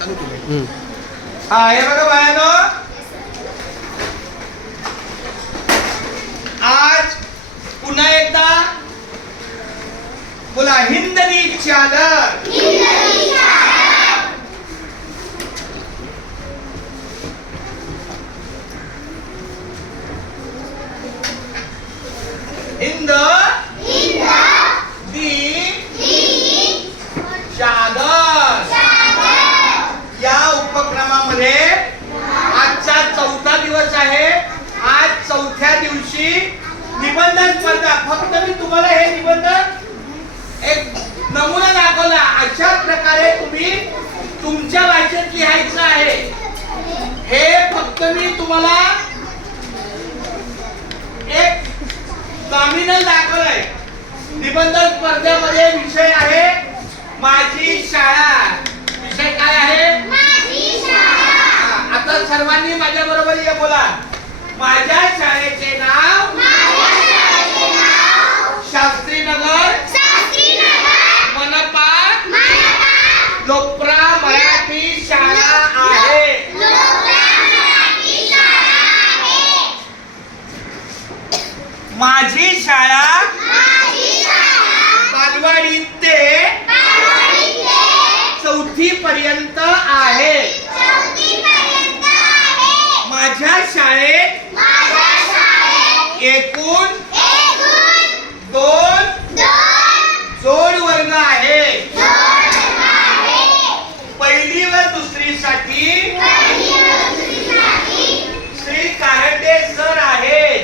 चालू केलं. हा हे बघा बायानो, आज पुन्हा एकदा बोला हिंदनी चादर. हिंद दी चादर या उपक्रमामध्ये आजचा 4था दिवस आहे. आज 4थ्या दिवशी निबंध स्पर्धा. फक्त मी तुम्हाला हे निबंध एक नमुना दाखवला. अशा प्रकारे तुम्ही तुमच्या भाषेत लिहायचं आहे. हे फक्त मी तुम्हाला एक नॉमिनल दाखवलंय. निबंध स्पर्धेमध्ये विषय आहे माझी शाळा. विषय काय आहे? माझी शाळा. आता सर्वांनी माझ्या बरोबर ये बोला. माझ्या शाळेचे नाव शास्त्रीनगर मनपा लोप्रा मराठी शाळा आहे. माझी शाळा बालवाडी ते 4थी पर्यंत आहे. माझ्या शाळेत एकूण 2 जोड वर्ग आहे. पहिली व दुसरी साठी श्री कारंडे सर आहेत.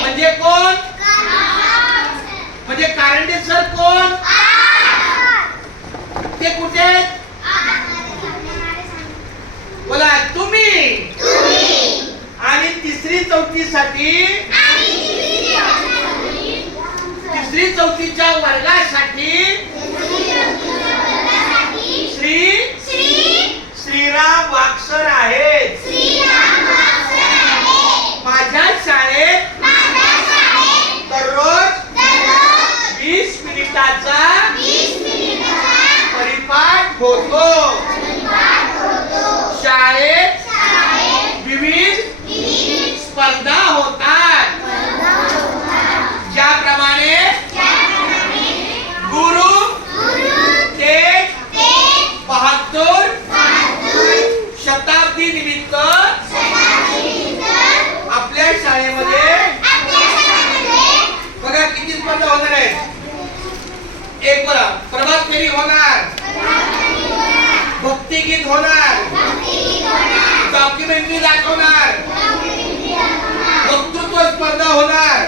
म्हणजे कोण? म्हणजे कारंडे सर कोण? ते कुठे? बोला तुम्ही. आणि तिसरी चौथी साठी तिसरी चौथीच्या वर्गासाठी श्रीराम वागसर आहेत. माझ्या शाळेत दररोज 20 मिनिटाचा परिपाठ होतो. शाळेत विविध स्पर्धा होतात. ज्याप्रमाणे गुरु तेग बहादूर शताब्दी निमित्त आपल्या शाळेमध्ये बघा किती स्पर्धा होणार आहेत. एक बघा प्रभात फेरी होणार, भक्तिगीत होणार, डॉक्युमेंटरी दाखवणार, वक्तृत्व स्पर्धा होणार.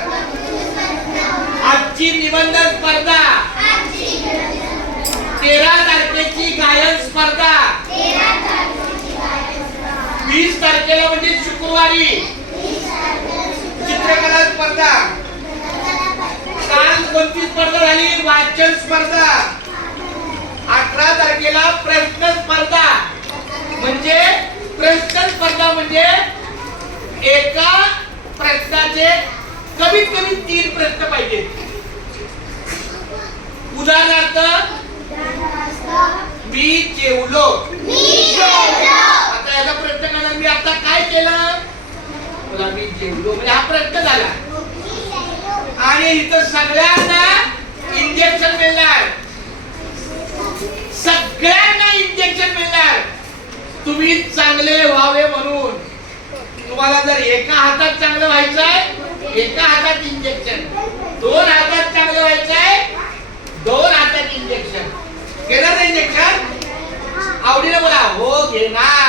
आजची निबंध स्पर्धा, 13 तारखेची गायन स्पर्धा, 20 तारखेला म्हणजे शुक्रवारी चित्रकला स्पर्धा. काल कोणती स्पर्धा झाली? वाचन स्पर्धा. 18 तारखेला प्रश्न स्पर्धा. म्हणजे प्रश्न स्पर्धा म्हणजे एका प्रश्नाचे कमीत कमी 3 प्रश्न पाहिजे. उदाहरणार्थ मी जेवलो. आता याला प्रश्न करणार मी आता काय केलं? बोला मी जेवलो म्हणजे हा प्रश्न झाला. आणि इथं सगळ्यांना इंजेक्शन मिळणार. सगळ्यांना इंजेक्शन मिळणार. तुम्ही चांगले व्हावे म्हणून. तुम्हाला जर एका हातात चांगलं व्हायचंय, एका हातात इंजेक्शन. 2 हातात चांगलं व्हायचंय, 2 हातात इंजेक्शन. घेणार इंजेक्शन? आवडीने बोला हो घेणार.